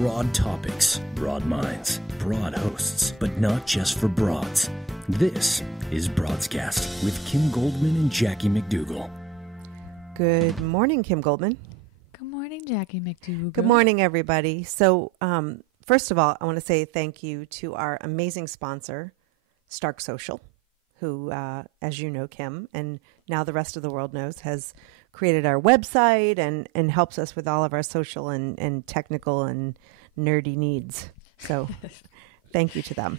Broad topics, broad minds, broad hosts, but not just for broads. This is Broadscast with Kim Goldman and Jackie McDougall. Good morning, Kim Goldman. Good morning, Jackie McDougall. Good morning, everybody. So, first of all, I want to say thank you to our amazing sponsor, Stark Social, who, as you know, Kim, and now the rest of the world knows, has created our website and helps us with all of our social and technical and nerdy needs. So thank you to them.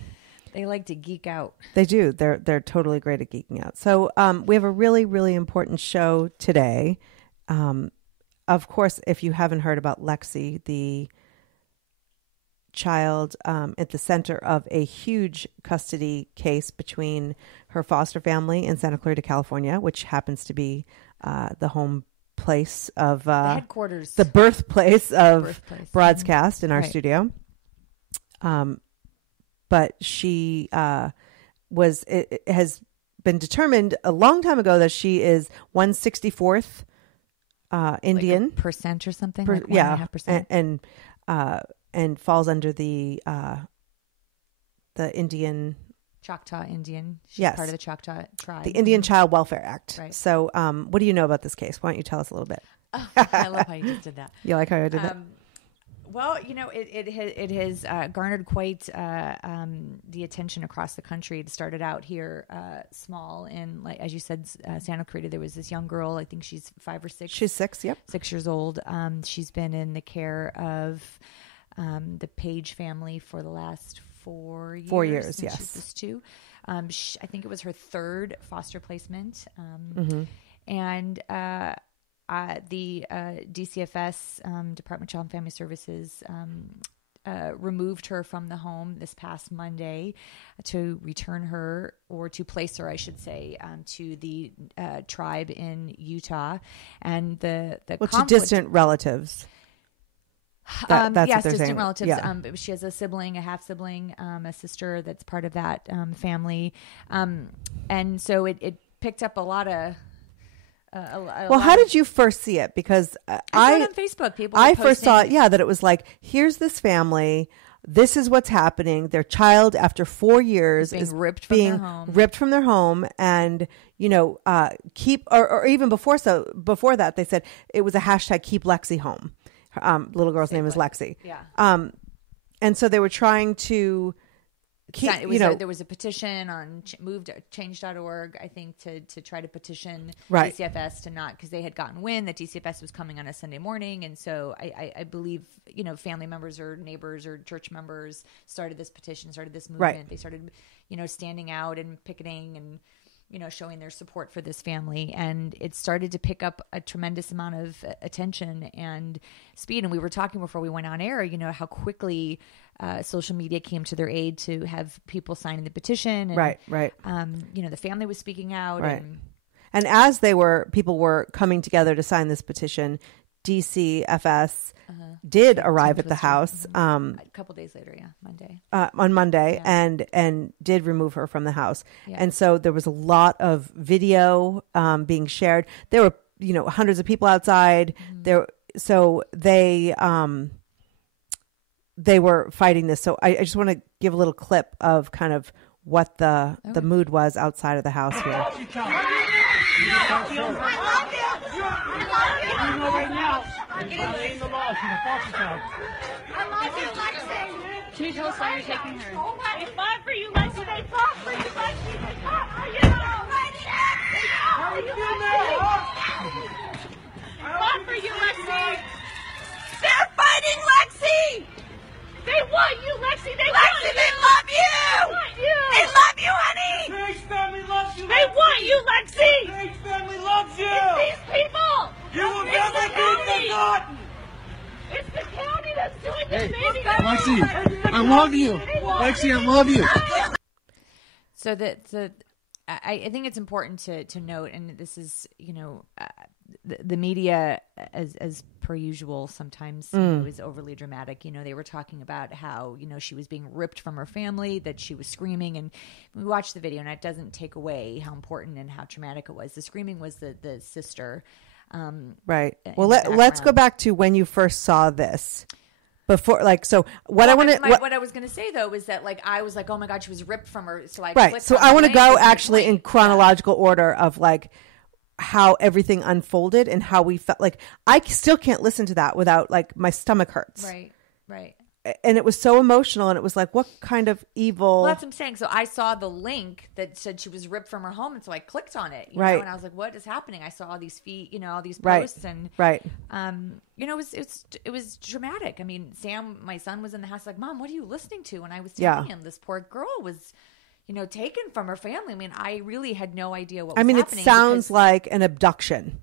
They like to geek out. They do. They're totally great at geeking out. So we have a really, really important show today. Of course, if you haven't heard about Lexi, the child at the center of a huge custody case between her foster family in Santa Clarita, California, which happens to be the home place of the headquarters, the birthplace of Broadscast in our studio. But she it has been determined a long time ago that she is 1/64th Indian, like percent or something, like 1.5%, and falls under the Indian. Choctaw Indian. She's yes. part of the Choctaw tribe. The Indian Child Welfare Act. Right. So what do you know about this case? Why don't you tell us a little bit? Oh, I love how you just did that. You like how I did that? Well, you know, it has garnered quite the attention across the country. It started out here small in, like as you said, Santa Clarita. There was this young girl. I think she's 5 or 6. She's 6, yep. 6 years old. She's been in the care of the Page family for the last 4 years. 4 years, since yes. She was 2. I think it was her 3rd foster placement. And the DCFS, Department of Child and Family Services, removed her from the home this past Monday to return her, or to place her, I should say, to the tribe in Utah. And the to distant relatives. That's yes, what they're distant saying. relatives. Yeah. She has a sibling, a half sibling, a sister that's part of that family, and so it picked up a lot of. How did you first see it? Because I saw it on Facebook. People. I first saw it. Yeah, that it was like, here's this family. This is what's happening. Their child, after 4 years, is being ripped from their home, and keep or even before that, they said it was a hashtag keep Lexi home. Little girl's name is Lexi. Yeah. And so they were trying to keep, there was a petition on change.org, I think, to try to petition right. DCFS to not, because they had gotten wind that DCFS was coming on a Sunday morning. And so I believe, family members or neighbors or church members started this petition, started this movement. Right. They started, standing out and picketing and, showing their support for this family. And it started to pick up a tremendous amount of attention and speed. And we were talking before we went on air, how quickly social media came to their aid to have people signing the petition. And, right. The family was speaking out. Right. And as people were coming together to sign this petition, DCFS did arrive at the house a couple days later, Monday. On Monday, yeah. and did remove her from the house. Yeah. And so there was a lot of video being shared. There were hundreds of people outside. So they were fighting this. So I just want to give a little clip of kind of what the mood was outside of the house here. I love you. You know right now, you're violating the law. She's a foster child. I love you, Lexi. Can you tell us why you're taking her? They fought for you, Lexi. They fought for you, Lexi. They fought for you. How are you doing that? Fought for you, Lexi. They're fighting Lexi. They want you, Lexi. They want you. They love you. They want you. They love you, honey. Page family loves you. They want you, Lexi. Page family loves you. It's these people. You will never be forgotten. It's the county that's doing this, baby. Lexi, I love you. Lexi, I love you. So I think it's important to note, and this is, the media, as per usual, sometimes is overly dramatic. They were talking about how, she was being ripped from her family, that she was screaming, and we watched the video, and it doesn't take away how important and how traumatic it was. The screaming was the sister. Right. Well, let's go back to when you first saw this. before, like, so what I want to, what I was going to say though is that like I was like, oh my God, she was ripped from her. So I right. clicked So on I the want to link go with my actually in link. chronological order of like how everything unfolded and how we felt. Like I still can't listen to that without like my stomach hurts. Right. Right. And it was so emotional, and it was like, what kind of evil? Well, that's what I'm saying. So I saw the link that said she was ripped from her home, and so I clicked on it. You Right. know, and I was like, "What is happening?" I saw all these feet, you know, all these Right. posts, and Right. you know, it was dramatic. I mean, Sam, my son, was in the house like, "Mom, what are you listening to?" And I was telling him this poor girl was, you know, taken from her family. I mean, I really had no idea what was it happening. sounds because- like an abduction.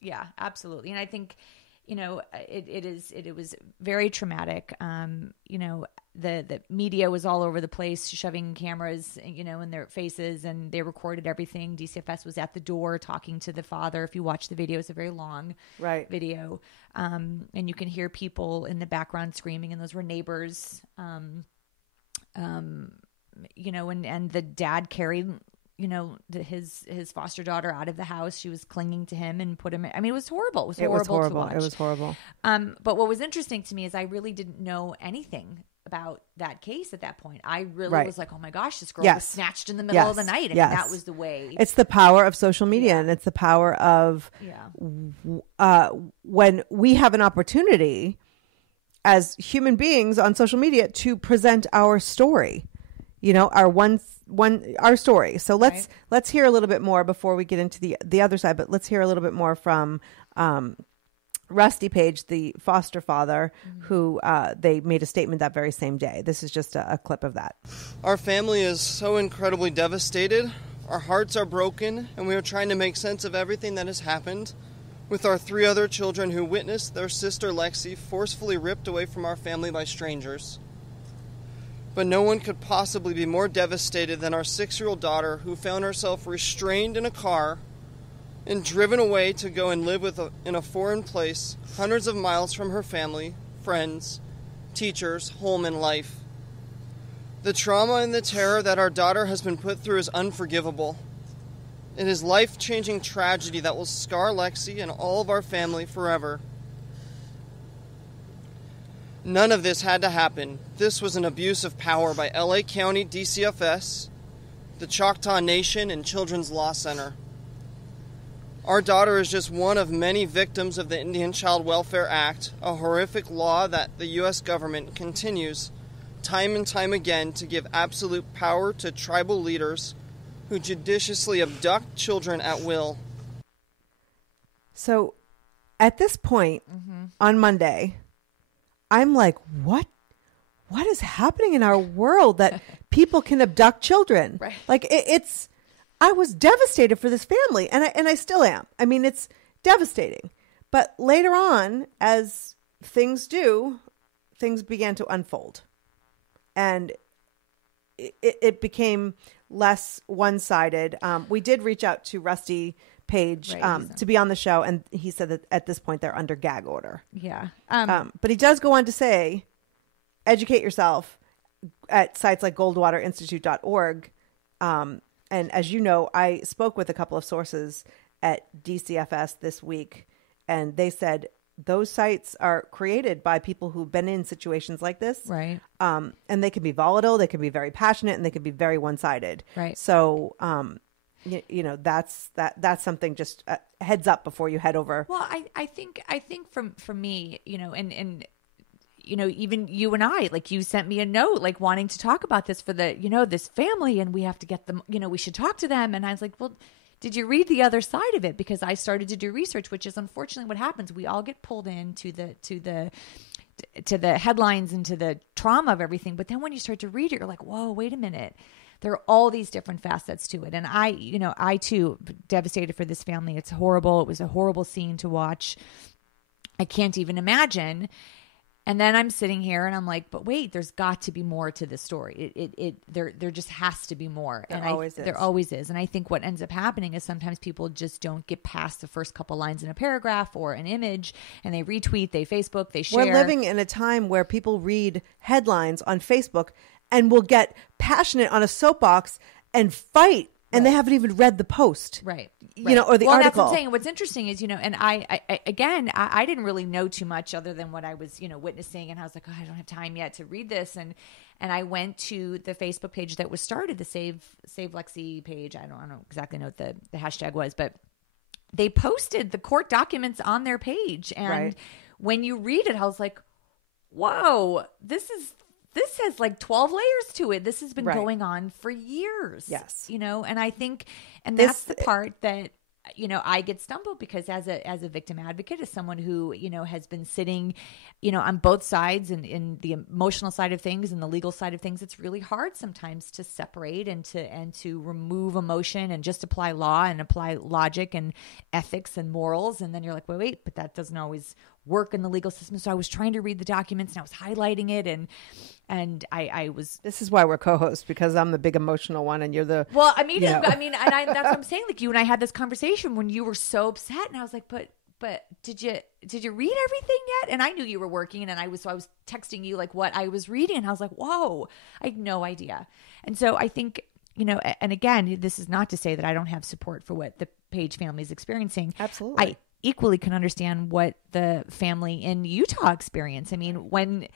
Yeah, absolutely. And I think, you know, it was very traumatic. You know, the media was all over the place, shoving cameras, you know, in their faces, and they recorded everything. DCFS was at the door talking to the father. If you watch the video, it's a very long video. And you can hear people in the background screaming, and those were neighbors. You know, and the dad carried, you know, his foster daughter out of the house. She was clinging to him and put him in. I mean, it was horrible. It was horrible to watch. It was horrible. But what was interesting to me is I really didn't know anything about that case at that point. I really was like, oh my gosh, this girl was snatched in the middle of the night. I mean, that was the way. It's the power of social media, and it's the power of when we have an opportunity as human beings on social media to present our story. You know, our story. So let's hear a little bit more before we get into the other side. But let's hear a little bit more from Rusty Page, the foster father, who they made a statement that very same day. This is just a clip of that. Our family is so incredibly devastated. Our hearts are broken, and we are trying to make sense of everything that has happened with our 3 other children who witnessed their sister Lexi forcefully ripped away from our family by strangers. But no one could possibly be more devastated than our 6-year-old daughter, who found herself restrained in a car and driven away to go and live in a foreign place, hundreds of miles from her family, friends, teachers, home, and life. The trauma and the terror that our daughter has been put through is unforgivable. It is life-changing tragedy that will scar Lexi and all of our family forever. None of this had to happen. This was an abuse of power by LA County DCFS, the Choctaw Nation, and Children's Law Center. Our daughter is just one of many victims of the Indian Child Welfare Act, a horrific law that the U.S. government continues time and time again to give absolute power to tribal leaders who judiciously abduct children at will. So at this point on Monday, I'm like, what is happening in our world that people can abduct children? Right. Like I was devastated for this family, and I still am. I mean, it's devastating. But later on, as things do, things began to unfold, and it became less one-sided. We did reach out to Rusty Page to be on the show, and he said that at this point they're under gag order. Yeah. But he does go on to say, educate yourself at sites like goldwaterinstitute.org. And as you know, I spoke with a couple of sources at DCFS this week, and they said those sites are created by people who've been in situations like this. Right. And they can be volatile, they can be very passionate, and they can be very one-sided. Right. So, you know, that's something, just heads up before you head over. Well, I think from me, you know, and you know, even you and I, like, you sent me a note, like, wanting to talk about this for the, you know, this family, and we have to get them, you know, we should talk to them. And I was like, well, did you read the other side of it? Because I started to do research, which is unfortunately what happens. We all get pulled into the headlines and to the trauma of everything. But then when you start to read it, you're like, whoa, wait a minute. There are all these different facets to it. And I too, devastated for this family. It's horrible. It was a horrible scene to watch. I can't even imagine. And then I'm sitting here and I'm like, but wait, there's got to be more to this story. There just has to be more. There always is. There always is. And I think what ends up happening is sometimes people just don't get past the first couple lines in a paragraph or an image, and they retweet, they Facebook, they share. We're living in a time where people read headlines on Facebook and will get passionate on a soapbox and fight and they haven't even read the post. Right. You know, or the That's article. what I'm saying. What's interesting is, and I didn't really know too much other than what I was, witnessing. And I was like, I don't have time yet to read this. And I went to the Facebook page that was started, the Save Lexi page. I don't exactly know what the hashtag was, but they posted the court documents on their page. And when you read it, I was like, whoa, this has like 12 layers to it. This has been going on for years. Yes. And I think, and that's the part that, I get stumbled because as a victim advocate, as someone who, has been sitting, on both sides and in the emotional side of things and the legal side of things, it's really hard sometimes to separate and to remove emotion and just apply law and apply logic and ethics and morals. And then you're like, wait, but that doesn't always work in the legal system. So I was trying to read the documents and I was highlighting it and I was. This is why we're co-hosts, because I'm the big emotional one and you're the. Well, that's what I'm saying. Like, you and I had this conversation when you were so upset, and I was like, but did you read everything yet? And I knew you were working, and I was texting you like what I was reading, and I was like, whoa, I had no idea. And so I think, and again, this is not to say that I don't have support for what the Page family is experiencing. Absolutely. I equally can understand what the family in Utah experience. I mean, when,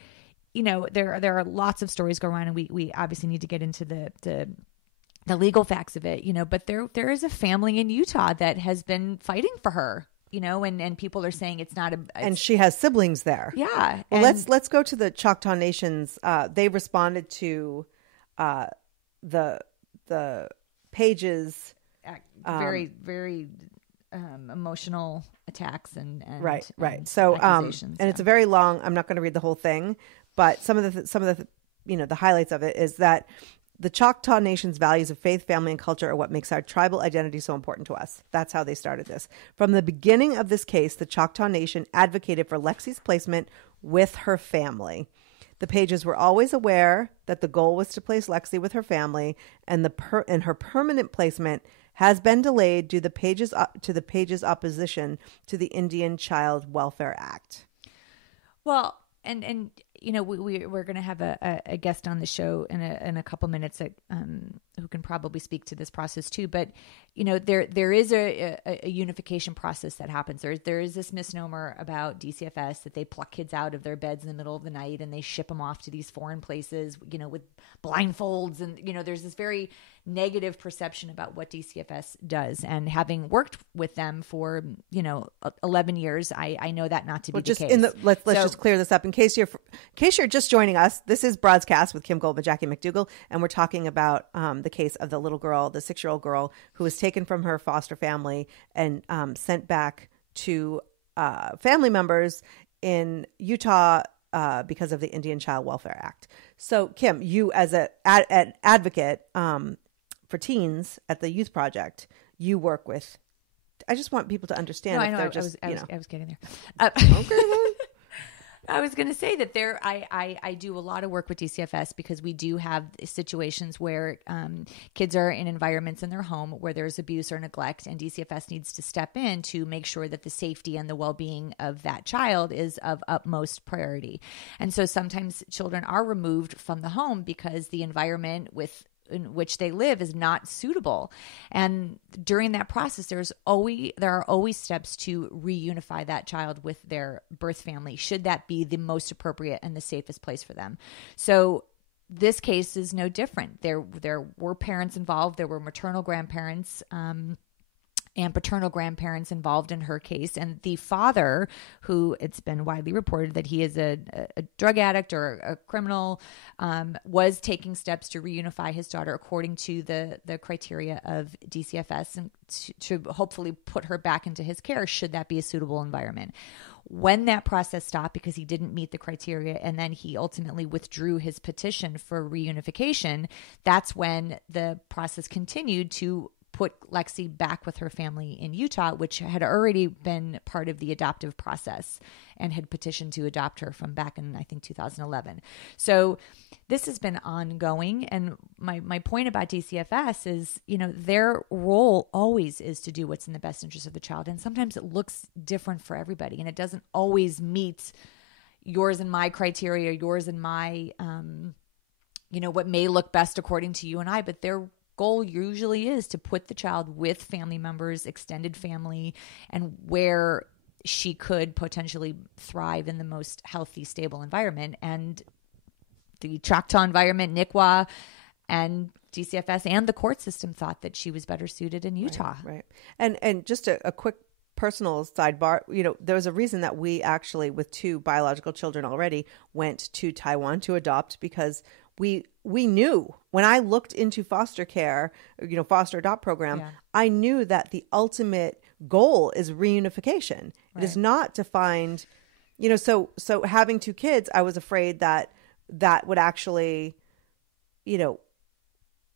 there are lots of stories going on, and we obviously need to get into the legal facts of it, but there is a family in Utah that has been fighting for her, and people are saying it's not and she has siblings there. Yeah. Well, let's go to the Choctaw Nations. They responded to the Page's very, very emotional attacks and right. So accusations, and it's a very long. I'm not going to read the whole thing, but some of the the highlights of it is that the Choctaw Nation's values of faith, family, and culture are what makes our tribal identity so important to us. That's how they started this. From the beginning of this case, the Choctaw Nation advocated for Lexi's placement with her family. The Pages were always aware that the goal was to place Lexi with her family, and her permanent placement has been delayed due to the Pages' opposition to the Indian Child Welfare Act. Well, and we're going to have a guest on the show in a couple minutes that who can probably speak to this process too. But there is a unification process that happens. There is this misnomer about DCFS that they pluck kids out of their beds in the middle of the night and they ship them off to these foreign places, with blindfolds, and there's this very negative perception about what DCFS does. And having worked with them for 11 years, I know that not to be the case. Let's just clear this up in case you're just joining us. This is Broadscast with Kim Goldman, Jackie McDougall, and we're talking about the case of the little girl, the 6-year-old girl who was taken from her foster family and sent back to family members in Utah because of the Indian Child Welfare Act. So, Kim, you as an advocate for teens at the Youth Project, you work with. I just want people to understand. No, if I know. They're just, I was getting there. Okay. I was going to say that I do a lot of work with DCFS because we do have situations where kids are in environments in their home where there's abuse or neglect, and DCFS needs to step in to make sure that the safety and the well-being of that child is of utmost priority. And so sometimes children are removed from the home because the environment in which they live is not suitable. And during that process, there are always steps to reunify that child with their birth family, should that be the most appropriate and the safest place for them. So this case is no different. There were parents involved. There were maternal grandparents, and paternal grandparents involved in her case. And the father, who it's been widely reported that he is a drug addict or a criminal, was taking steps to reunify his daughter according to the criteria of DCFS and to hopefully put her back into his care should that be a suitable environment. When that process stopped because he didn't meet the criteria and then he ultimately withdrew his petition for reunification, that's when the process continued to put Lexi back with her family in Utah, which had already been part of the adoptive process and had petitioned to adopt her from back in, I think, 2011. So this has been ongoing. And my point about DCFS is, their role always is to do what's in the best interest of the child. And sometimes it looks different for everybody, and it doesn't always meet yours and my criteria, yours and my, what may look best according to you and I, but their goal usually is to put the child with family members, extended family, and where she could potentially thrive in the most healthy, stable environment. And the Choctaw environment, NICWA, and DCFS and the court system thought that she was better suited in Utah. Right. And just a quick personal sidebar, there was a reason that we actually, with 2 biological children already, went to Taiwan to adopt, because we knew when I looked into foster care, foster adopt program, I knew that the ultimate goal is reunification. Right. It is not to find, so having 2 kids, I was afraid that would actually,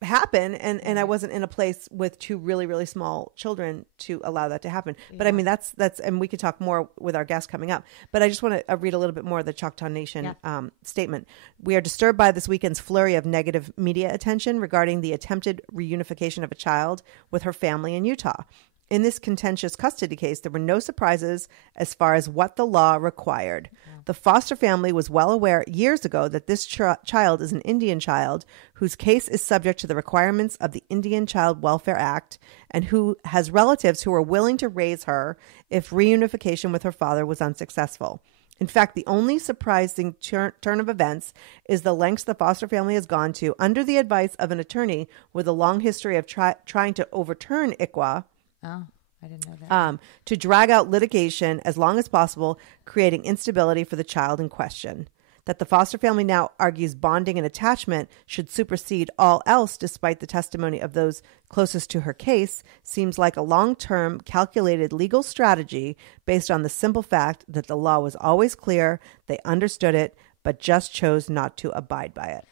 happen. And I wasn't in a place with 2 really, really small children to allow that to happen. Yeah. But I mean, that's, and we could talk more with our guests coming up, but I just want to read a little bit more of the Choctaw Nation statement. We are disturbed by this weekend's flurry of negative media attention regarding the attempted reunification of a child with her family in Utah. In this contentious custody case, there were no surprises as far as what the law required. Yeah. The foster family was well aware years ago that this child is an Indian child whose case is subject to the requirements of the Indian Child Welfare Act, and who has relatives who are willing to raise her if reunification with her father was unsuccessful. In fact, the only surprising turn of events is the lengths the foster family has gone to, under the advice of an attorney with a long history of trying to overturn ICWA. Oh, I didn't know that. To drag out litigation as long as possible, creating instability for the child in question. That the foster family now argues bonding and attachment should supersede all else, despite the testimony of those closest to her case, seems like a long-term, calculated legal strategy based on the simple fact that the law was always clear, they understood it, but just chose not to abide by it.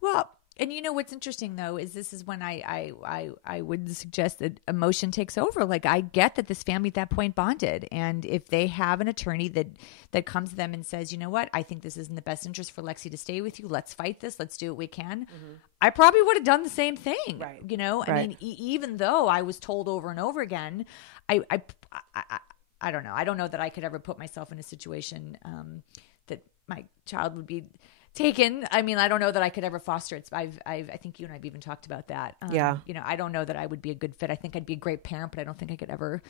Well, and what's interesting though is this is when I would suggest that emotion takes over. Like, I get that this family at that point bonded, and if they have an attorney that comes to them and says, you know what, I think this is in the best interest for Lexi to stay with you. Let's fight this. Let's do what we can. Mm-hmm. I probably would have done the same thing. Right. I mean, even though I was told over and over again, I don't know. I don't know that I could ever put myself in a situation that my child would be taken. I mean, I don't know that I could ever foster it. I think you and I've even talked about that. I don't know that I would be a good fit. I think I'd be a great parent, but I don't think I could ever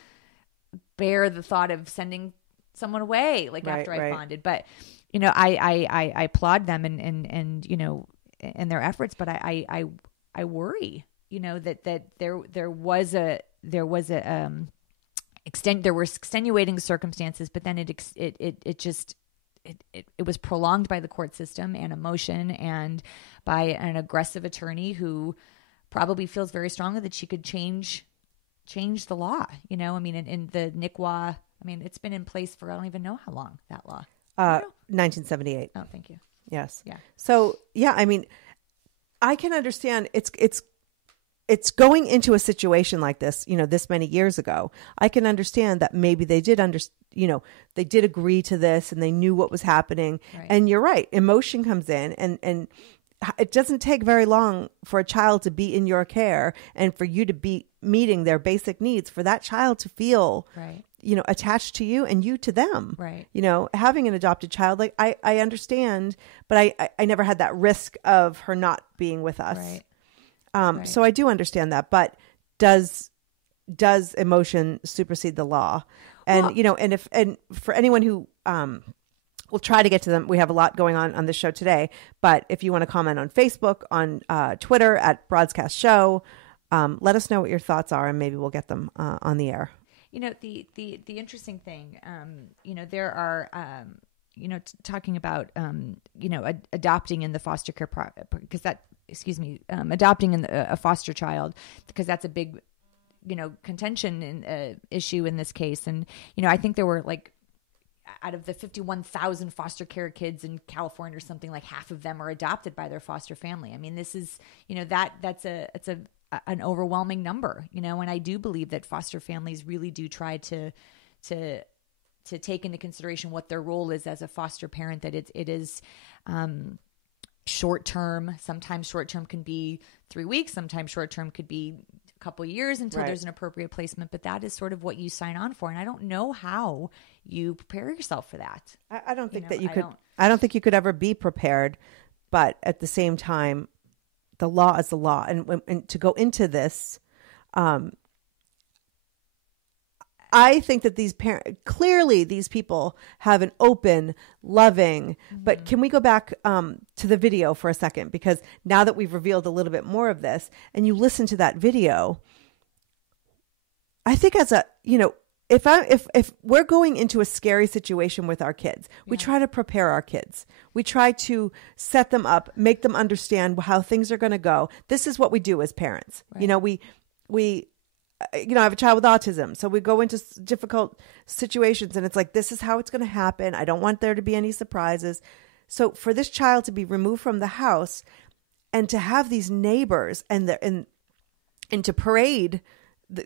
bear the thought of sending someone away after I bonded. But I applaud them and their efforts, but I worry, that there were extenuating circumstances, but then it was prolonged by the court system and emotion and by an aggressive attorney who probably feels very strongly that she could change the law. I mean, in the NICWA, I mean, it's been in place for, I don't even know how long, that law. 1978. Oh, thank you. Yes. Yeah. So, yeah, I mean, I can understand it's going into a situation like this, this many years ago. I can understand that maybe they did they did agree to this and they knew what was happening. Right. And you're right. Emotion comes in and it doesn't take very long for a child to be in your care and for you to be meeting their basic needs, for that child to feel, right, attached to you and you to them. Right. Having an adopted child, like I understand, but I never had that risk of her not being with us. Right. Right. So I do understand that, but does emotion supersede the law? And, and for anyone who, we'll try to get to them. We have a lot going on this show today, but if you want to comment on Facebook, on Twitter at Broadscast Show, let us know what your thoughts are and maybe we'll get them on the air. The interesting thing, there are, talking about, adopting in the foster care because that, adopting in a foster child, because that's a big, contention and issue in this case. And, I think there were out of the 51,000 foster care kids in California or something, like half of them are adopted by their foster family. I mean, this is, it's an overwhelming number, and I do believe that foster families really do try to take into consideration what their role is as a foster parent, that it is, short-term. Sometimes short-term can be 3 weeks. Sometimes short-term could be a couple of years until there's an appropriate placement. But that is sort of what you sign on for. And I don't know how you prepare yourself for that. I don't think that you could. I don't think you could ever be prepared. But at the same time, the law is the law. And to go into this, I think that clearly these people have an open, loving, but can we go back to the video for a second? Because now that we've revealed a little bit more of this and you listen to that video, I think as a, if we're going into a scary situation with our kids, we try to prepare our kids. We try to set them up, make them understand how things are going to go. This is what we do as parents. Right. I have a child with autism. So we go into difficult situations and it's like, this is how it's going to happen. I don't want there to be any surprises. So for this child to be removed from the house and to have these neighbors and to parade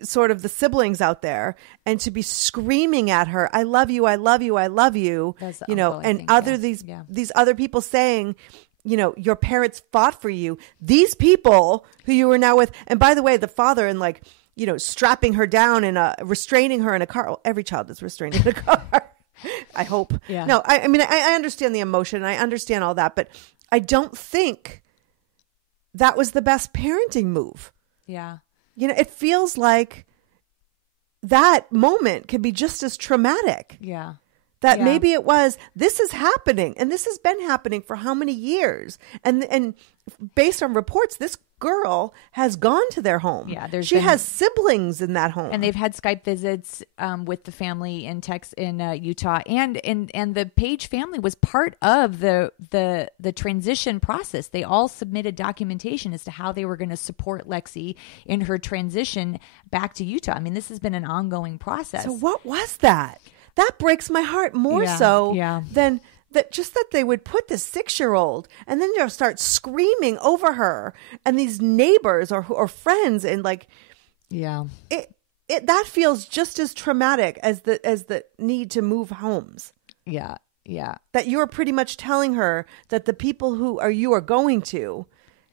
sort of the siblings out there and to be screaming at her, I love you, I love you, I love you, these other people saying, your parents fought for you. These people who you were now with, and by the way, the father and strapping her down and restraining her in a car. Well, every child is restrained in a car. I hope. Yeah. No, I mean, I understand the emotion. I understand all that, but I don't think that was the best parenting move. Yeah. It feels like that moment could be just as traumatic. Yeah. Maybe it was, this is happening and this has been happening for how many years? And based on reports, this girl has gone to their home. Yeah, she has siblings in that home. And they've had Skype visits with the family in Utah. And the Page family was part of the transition process. They all submitted documentation as to how they were going to support Lexi in her transition back to Utah. I mean, this has been an ongoing process. So what was that? That breaks my heart more than that. Just that they would put this 6-year-old and then they'll start screaming over her and these neighbors or friends and that feels just as traumatic as the need to move homes. Yeah, yeah. That you're pretty much telling her that the people you are going to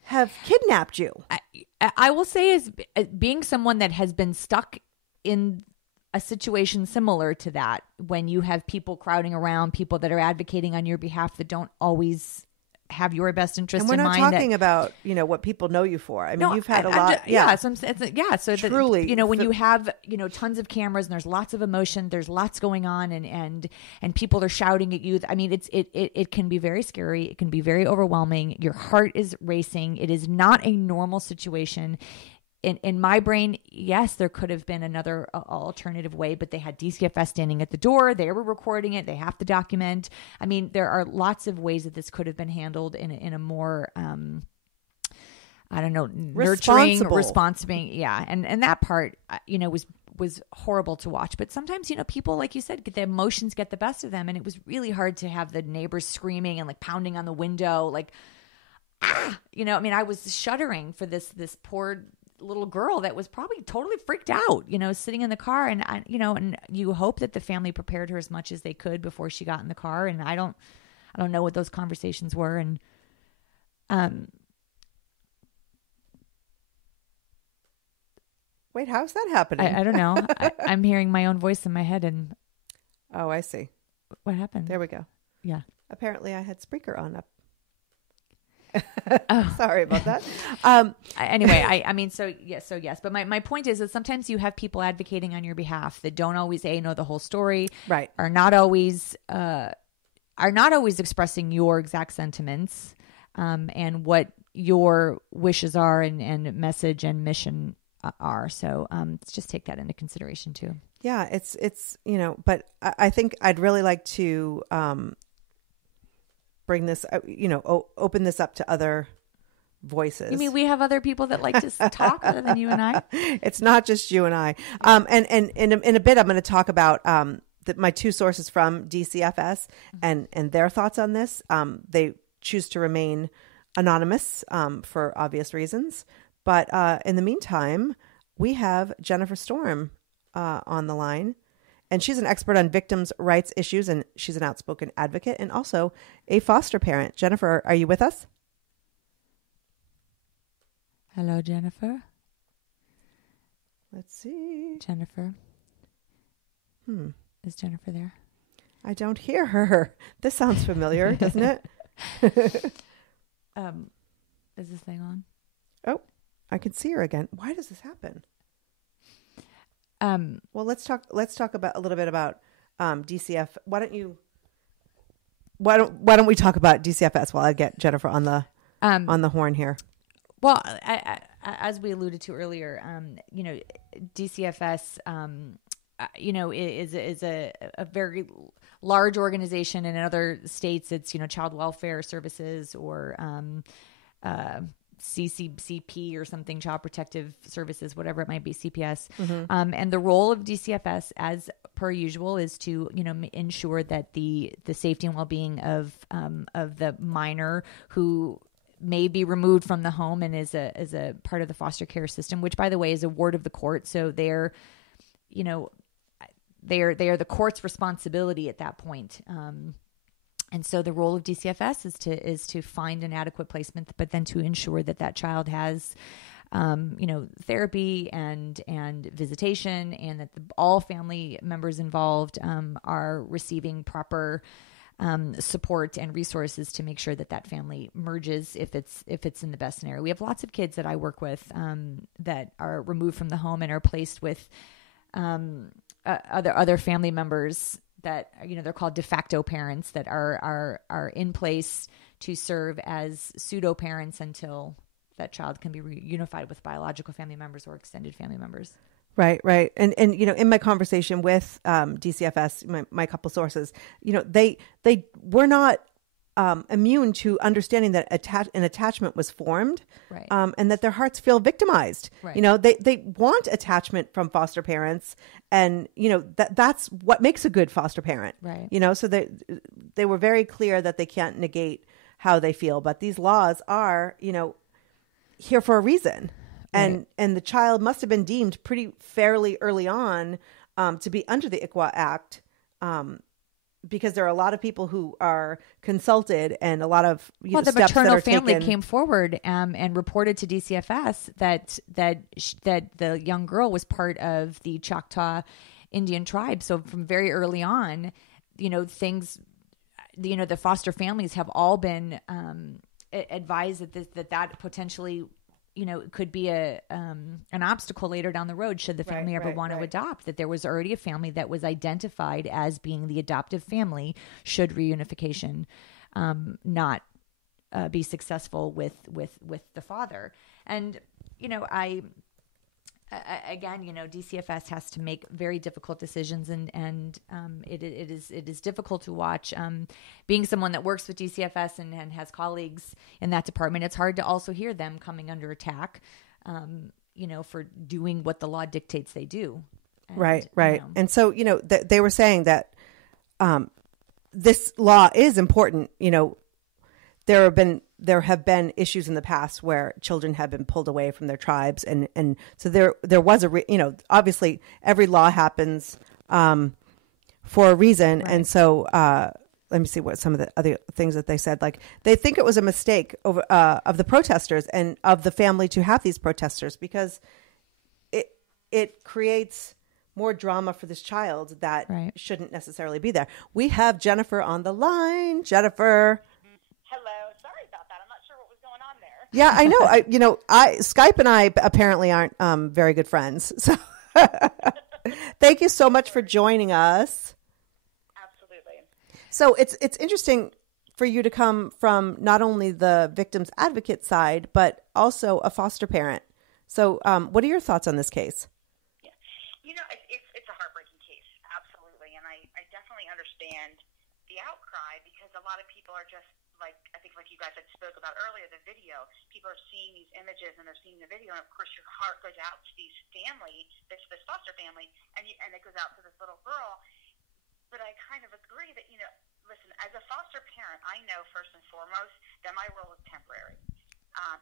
have kidnapped you. I will say, as being someone that has been stuck in a situation similar to that, when you have people crowding around, people that are advocating on your behalf that don't always have your best interest in mind. And we're not talking about, what people know you for. I mean, you've had a lot. So truly, when you have, tons of cameras and there's lots of emotion, there's lots going on and people are shouting at you. I mean, it can be very scary. It can be very overwhelming. Your heart is racing. It is not a normal situation. In my brain, yes, there could have been another alternative way, but they had DCFS standing at the door. They were recording it. They have to document. I mean, there are lots of ways that this could have been handled in a more, nurturing, responsible. Yeah. And that part, was horrible to watch. But sometimes, people, like you said, the emotions get the best of them. And it was really hard to have the neighbors screaming and pounding on the window. I was shuddering for this poor little girl that was probably totally freaked out, sitting in the car, and and you hope that the family prepared her as much as they could before she got in the car. And I don't know what those conversations were. And wait, how's that happening? I don't know. I'm hearing my own voice in my head. And oh, I see. What happened? There we go. Yeah. Apparently, I had Spreaker on up. Oh. Sorry about that. Anyway, yes. But my point is that sometimes you have people advocating on your behalf that don't always know the whole story, right? Are not always expressing your exact sentiments, and what your wishes are and message and mission are. So let's just take that into consideration too. Yeah, it's but I think I'd really like to bring this, open this up to other voices. You mean we have other people that like to talk other than you and I? It's not just you and I. And in a bit, I'm going to talk about my two sources from DCFS and their thoughts on this. They choose to remain anonymous for obvious reasons. But in the meantime, we have Jennifer Storm on the line. And she's an expert on victims' rights issues, and she's an outspoken advocate and also a foster parent. Jennifer, are you with us? Hello, Jennifer. Let's see. Jennifer. Is Jennifer there? I don't hear her. This sounds familiar, doesn't it? Is this thing on? Oh, I can see her again. Why does this happen? Well, let's talk about a little bit about DCF. Why don't we talk about DCFS while I get Jennifer on the horn here? Well, as we alluded to earlier, DCFS, is a very large organization. And in other states, it's, child welfare services or CCP or something, child protective services, whatever it might be, CPS. Mm-hmm. And the role of DCFS, as per usual, is to, ensure that the safety and well-being of the minor who may be removed from the home and is a part of the foster care system, which, by the way, is a ward of the court. So they're the court's responsibility at that point. And so the role of DCFS is to find an adequate placement, but then to ensure that child has, therapy and visitation, and that all family members involved are receiving proper support and resources to make sure that family merges if it's in the best scenario. We have lots of kids that I work with that are removed from the home and are placed with other family members that, they're called de facto parents, that are in place to serve as pseudo parents until that child can be reunified with biological family members or extended family members. Right. And in my conversation with DCFS, my couple sources, they were not immune to understanding that an attachment was formed, right. And that their hearts feel victimized. Right. They want attachment from foster parents, and that's what makes a good foster parent. Right. So they were very clear that they can't negate how they feel, but these laws are here for a reason. Right. And the child must have been deemed pretty fairly early on to be under the ICWA Act, because there are a lot of people who are consulted, and a lot of the steps maternal that are family taken. Came forward and reported to DCFS that the young girl was part of the Choctaw Indian tribe. So from very early on, things, the foster families have all been advised that potentially, could be an obstacle later down the road should the family ever want to adopt, that there was already a family that was identified as being the adoptive family should reunification not be successful with the father. And, DCFS has to make very difficult decisions, and it is difficult to watch. Being someone that works with DCFS and has colleagues in that department, it's hard to also hear them coming under attack, for doing what the law dictates they do. And, right. And so, they were saying that this law is important. There have been issues in the past where children have been pulled away from their tribes, and so there was obviously every law happens for a reason, right. And so let me see what some of the other things that they said. Like, they think it was a mistake of the protesters and of the family to have these protesters, because it creates more drama for this child that right. shouldn't necessarily be there. We have Jennifer on the line. Jennifer. Hello. Sorry about that. I'm not sure what was going on there. Yeah, I know. Skype and I apparently aren't very good friends. So thank you so much for joining us. Absolutely. So it's interesting for you to come from not only the victim's advocate side, but also a foster parent. So what are your thoughts on this case? Yeah. It's a heartbreaking case. Absolutely. And I definitely understand the outcry, because a lot of people are just, like you guys had spoke about earlier, the video, people are seeing these images and they're seeing the video, and of course your heart goes out to this foster family, and it goes out to this little girl. But I kind of agree that, listen, as a foster parent, I know first and foremost that my role is temporary.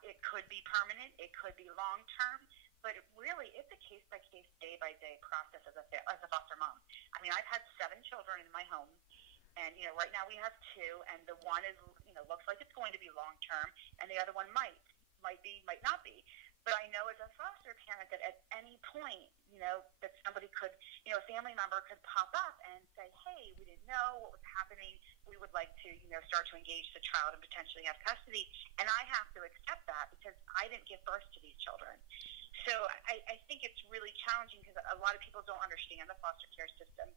It could be permanent, it could be long-term, but it's a case-by-case, day-by-day process as a foster mom. I mean, I've had 7 children in my home. And, right now we have 2, and the one is, looks like it's going to be long-term, and the other one might be, might not be. But I know as a foster parent that at any point, that somebody could, a family member could pop up and say, hey, we didn't know what was happening. We would like to, start to engage the child and potentially have custody. And I have to accept that because I didn't give birth to these children. So I think it's really challenging because a lot of people don't understand the foster care system.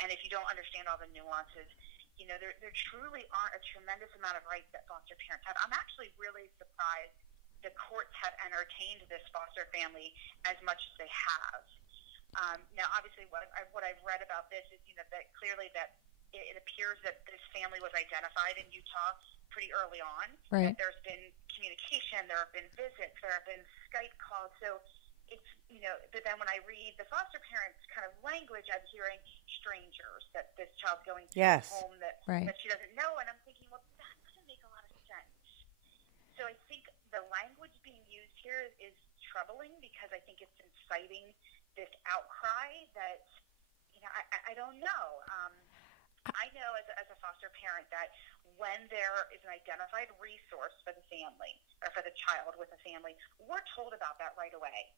And if you don't understand all the nuances, there truly aren't a tremendous amount of rights that foster parents have. I'm actually really surprised the courts have entertained this foster family as much as they have. Now, obviously, what I've read about this is, that clearly that it appears that this family was identified in Utah pretty early on. Right. There's been communication, there have been visits, there have been Skype calls. So it's, but then when I read the foster parents' kind of language, I'm hearing strangers, that this child's going to a home that she doesn't know. And I'm thinking, well, that doesn't make a lot of sense. So I think the language being used here is troubling because I think it's inciting this outcry that, I don't know. I know as a foster parent that when there is an identified resource for the family or for the child with a family, we're told about that right away.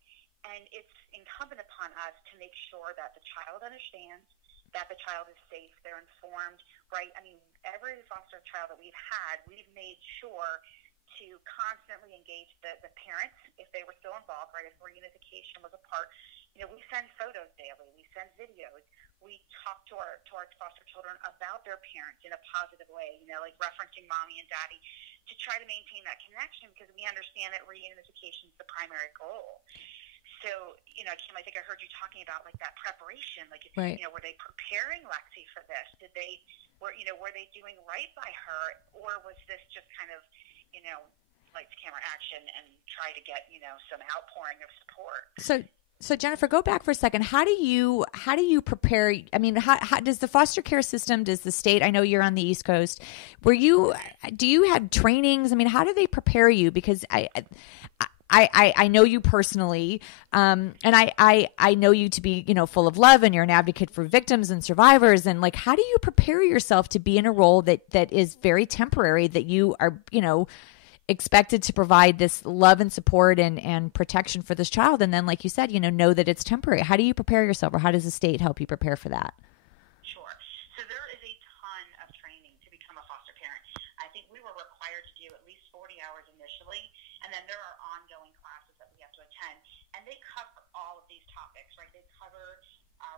And it's incumbent upon us to make sure that the child understands, that the child is safe, they're informed, right? I mean, every foster child that we've had, we've made sure to constantly engage the parents if they were still involved, right? If reunification was a part, we send photos daily, we send videos, we talk to our foster children about their parents in a positive way, like referencing mommy and daddy to try to maintain that connection because we understand that reunification is the primary goal. So, Kim, I think I heard you talking about like that preparation, like, were they preparing Lexi for this? Were they doing right by her, or was this just kind of, lights, camera, action, and try to get, some outpouring of support? So Jennifer, go back for a second. How do you prepare? I mean, how does the foster care system, does the state, I know you're on the East Coast, do you have trainings? I mean, how do they prepare you? Because I know you personally, and I know you to be, full of love, and you're an advocate for victims and survivors. And like, how do you prepare yourself to be in a role that is very temporary, that you are, expected to provide this love and support and protection for this child? And then, like you said, know that it's temporary. How do you prepare yourself, or how does the state help you prepare for that? Sure. So there is a ton of training to become a foster parent. I think we were required to do at least 40 hours initially, and then there are ongoing classes that we have to attend, and they cover all of these topics, right? They cover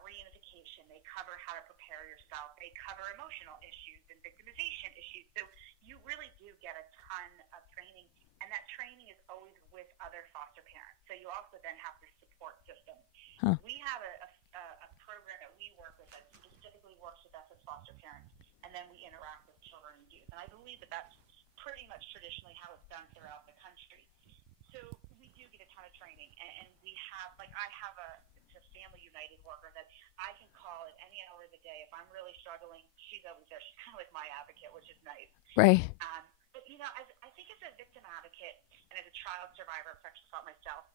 reunification, they cover how to prepare yourself, they cover emotional issues and victimization issues. So you really do get a ton of training, and that training is always with other foster parents. So you also then have this support system. Huh. We have a program that we work with that specifically works with us as foster parents, and then we interact with children and youth. And I believe that that's pretty much traditionally how it's done throughout the country. So we do get a ton of training, and we have, like, I have a Family United worker that I can call at any hour of the day. If I'm really struggling, she's always there. She's kind of like my advocate, which is nice. Right. But, I think as a victim advocate and as a child survivor of sexual assault myself,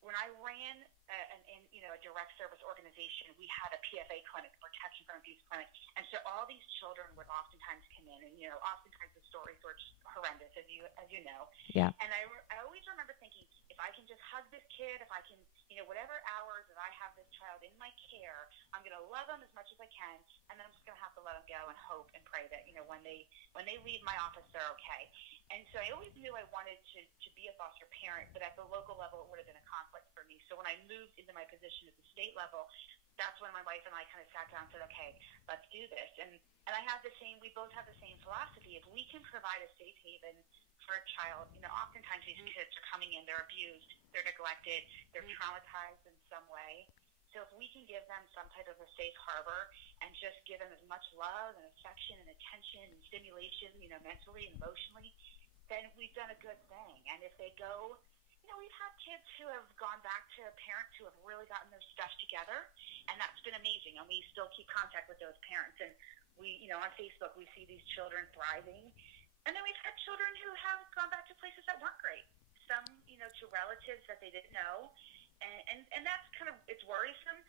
when I ran a direct service organization, we had a PFA clinic, protection from abuse clinic, and so all these children would oftentimes come in, and oftentimes the stories were just horrendous, as you know. Yeah. And I always remember thinking, if I can just hug this kid, if I can, whatever hours that I have this child in my care, I'm going to love them as much as I can, and then I'm just going to have to let them go and hope and pray that when they leave my office, they're okay. And so I always knew I wanted to be a foster parent, but at the local level, it would have been a conflict for me. So when I moved into my position at the state level, that's when my wife and I kind of sat down and said, okay, let's do this. And we both have the same philosophy. If we can provide a safe haven for a child, oftentimes these kids are coming in, they're abused, they're neglected, they're traumatized in some way. So if we can give them some type of a safe harbor and just give them as much love and affection and attention and stimulation, mentally and emotionally, then we've done a good thing. And if they go, we've had kids who have gone back to parents who have really gotten their stuff together, and that's been amazing. And we still keep contact with those parents. And we, on Facebook, we see these children thriving. And then we've had children who have gone back to places that weren't great. Some, to relatives that they didn't know. And that's kind of, it's worrisome,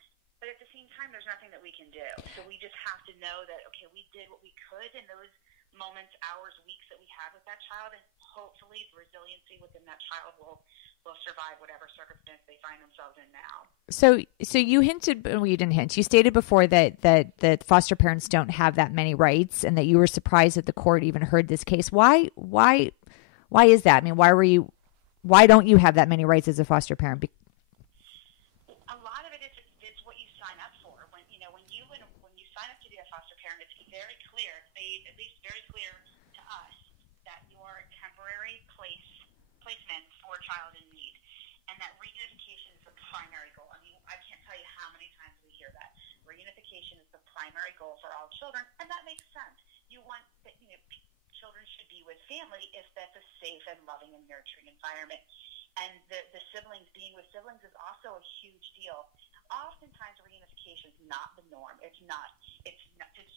but at the same time, there's nothing that we can do. So we just have to know that, okay, we did what we could in those moments, hours, weeks that we had with that child, and hopefully the resiliency within that child will will survive whatever circumstance they find themselves in now. So you hinted, well, you didn't hint. You stated before that foster parents don't have that many rights, and that you were surprised that the court even heard this case. Why is that? I mean, why don't you have that many rights as a foster parent? A lot of it is what you sign up for. When you sign up to be a foster parent, it's very clear. It's made at least very clear to us that you're a temporary placement for a child in need, and that reunification is the primary goal. I mean, I can't tell you how many times we hear that. Reunification is the primary goal for all children, and that makes sense. You want that, children should be with family if that's a safe and loving and nurturing environment. And the siblings, being with siblings is also a huge deal. Oftentimes reunification is not the norm. It's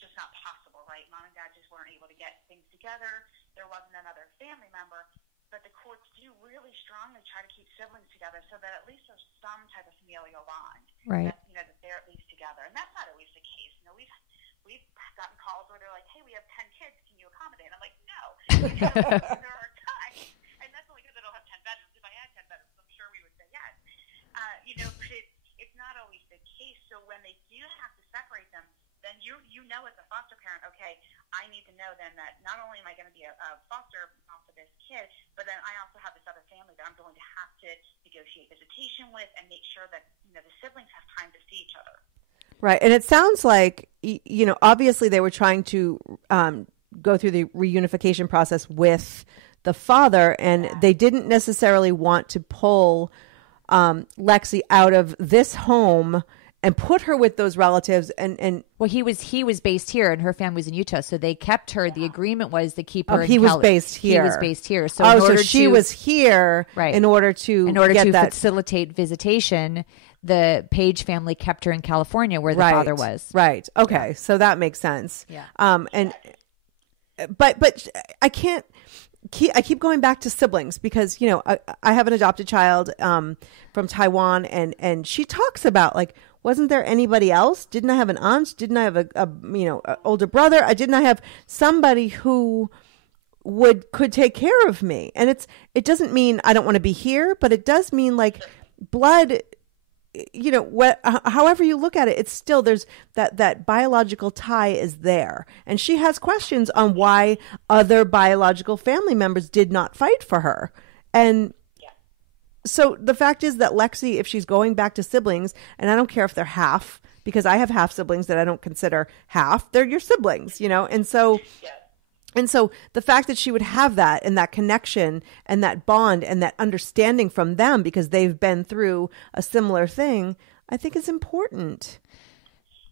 just not possible, right? Mom and dad just weren't able to get things together. There wasn't another family member. But the courts do really strongly try to keep siblings together so that at least there's some type of familial bond. Right. That they're at least together. And that's not always the case. We've gotten calls where they're like, hey, we have 10 kids. Can you accommodate? And I'm like, no. There are times. And that's only because I don't have 10 bedrooms. If I had 10 bedrooms, I'm sure we would say yes. But it's not always the case. So when they do have to separate them, then you know as a foster parent, okay, I need to know then that not only am I going to be a foster mom for this kid, but then I also have this other family that I'm going to have to negotiate visitation with and make sure that the siblings have time to see each other. Right. And it sounds like, obviously they were trying to go through the reunification process with the father, and they didn't necessarily want to pull Lexi out of this home and put her with those relatives. And well, he was based here, and her family's in Utah, so they kept her. The agreement was to keep her. He was based here. He was based here. So so she was here, right? In order to facilitate visitation. The Page family kept her in California, where the father was. Right. Okay. So that makes sense. Yeah. But I can't. I keep going back to siblings because, I have an adopted child from Taiwan, and she talks about, like, wasn't there anybody else? Didn't I have an aunt? Didn't I have a older brother? Didn't I have somebody who could take care of me? And it doesn't mean I don't want to be here, but it does mean, like, blood. However you look at it, it's still, there's that biological tie is there. And she has questions on why other biological family members did not fight for her. And so the fact is that Lexi, if she's going back to siblings, and I don't care if they're half, because I have half siblings that I don't consider half, they're your siblings, And so the fact that she would have that and that connection and that bond and that understanding from them because they've been through a similar thing, I think is important.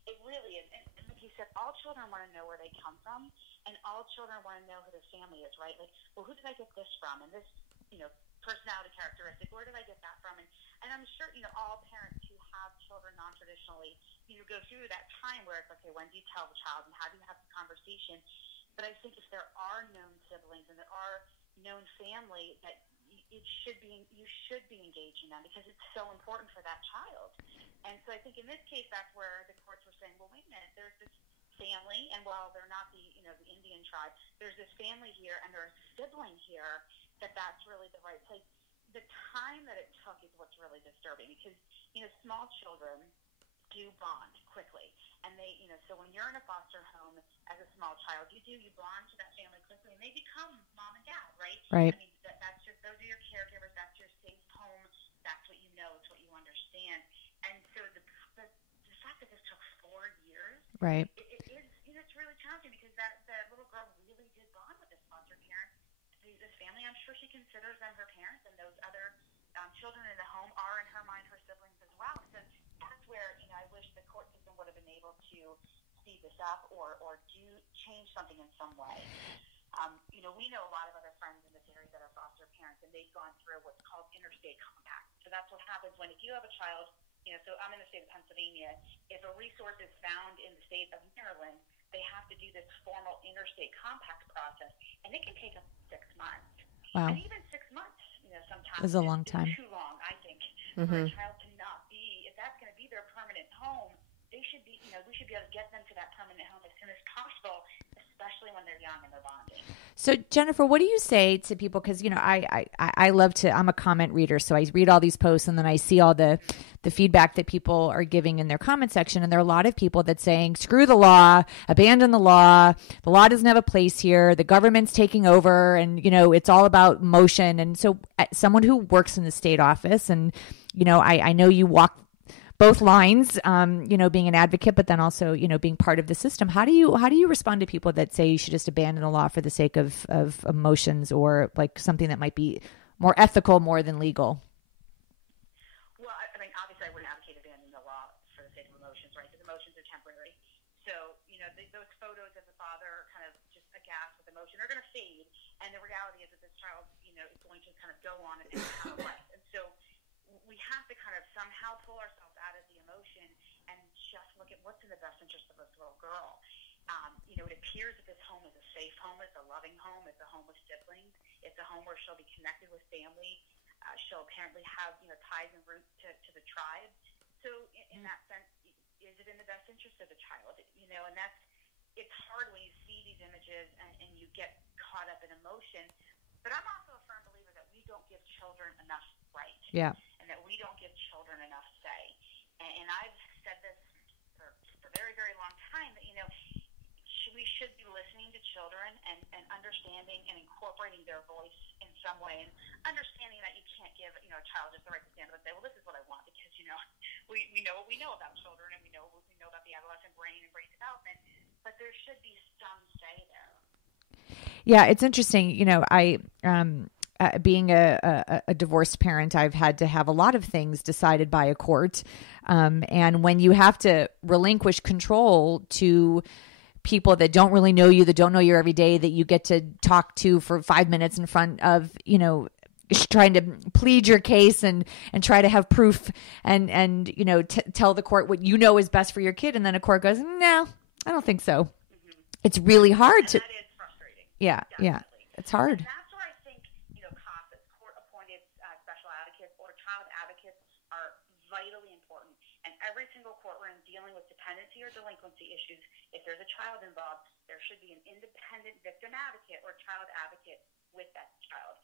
It really is. And like you said, all children want to know where they come from, and all children want to know who their family is, right? Like, well, who did I get this from? And this, personality characteristic, where did I get that from? And I'm sure, all parents who have children non-traditionally, go through that time where it's, okay, when do you tell the child and how do you have the conversation? But I think if there are known siblings and there are known family, that you should be engaging them because it's so important for that child. And so I think in this case, that's where the courts were saying, well, wait a minute, there's this family, and while they're not the Indian tribe, there's this family here and there's a sibling here, that's really the right place. The time that it took is what's really disturbing because, small children do bond quickly. And they, so when you're in a foster home as a small child, you bond to that family quickly, and they become mom and dad, right? Right. I mean, that's just, those are your caregivers, that's your safe home, that's what you know, it's what you understand. And so the fact that this took 4 years, right? It is, it's really challenging because that little girl really did bond with this foster parent, this family. I'm sure she considers them her parents, and those other children in the home are, in her mind, her siblings as well. So that's where, I wish the court system would have been able to speed this up or change something in some way. We know a lot of other friends in this area that are foster parents, and they've gone through what's called interstate compact. So that's what happens when, if you have a child, so I'm in the state of Pennsylvania, if a resource is found in the state of Maryland, they have to do this formal interstate compact process, and it can take up to 6 months. Wow. And even 6 months, sometimes is a long time. Too long, I think, for a child to not be, if that's going to be their permanent home, they should be, we should be able to get them to that permanent home as soon as possible, especially when they're young and they're bonding. So Jennifer, what do you say to people? Because, you know, I love to, I'm a comment reader. So I read all these posts and then I see all the feedback that people are giving in their comment section. And there are a lot of people that saying, screw the law, abandon the law doesn't have a place here. The government's taking over and, you know, it's all about motion. And so someone who works in the state office and, you know, I know you walk both lines, you know, being an advocate, but then also, you know, being part of the system. How do you respond to people that say you should just abandon the law for the sake of emotions or like something that might be more ethical more than legal? Well, I mean, obviously I wouldn't advocate abandoning the law for the sake of emotions, right? Because emotions are temporary. So, you know, those photos of the father kind of just aghast with emotion are going to fade. And the reality is that this child, you know, is going to kind of go on and have a life. And so we have to kind of somehow pull ourselves out of the emotion and just look at what's in the best interest of this little girl. You know, it appears that this home is a safe home, it's a loving home, it's a home with siblings, it's a home where she'll be connected with family. She'll apparently have, you know, ties and roots to the tribe. So in that sense, is it in the best interest of the child? You know, and it's hard when you see these images and you get caught up in emotion. But I'm also a firm believer that we don't give children enough right. Yeah. And that we don't give children enough say. And I've said this for a very, very long time that, you know, we should be listening to children and understanding and incorporating their voice in some way and understanding that you can't give, you know, a child just the right to stand up and say, well, this is what I want because, you know, we know what we know about children and we know what we know about the adolescent brain and brain development, but there should be some say there. Yeah, it's interesting. You know, being a divorced parent, I've had to have a lot of things decided by a court. And when you have to relinquish control to people that don't really know you, that don't know you every day, that you get to talk to for 5 minutes in front of, you know, trying to plead your case and try to have proof and you know, tell the court what you know is best for your kid. And then a court goes, no, I don't think so. Mm-hmm. It's really hard and to. That is frustrating. Yeah. Definitely. Yeah. It's hard. And that's where I think, you know, CASAs, court-appointed special advocates or child advocates are vitally important. And every single courtroom dealing with dependency or delinquency issues, if there's a child involved, there should be an independent victim advocate or child advocate with that child,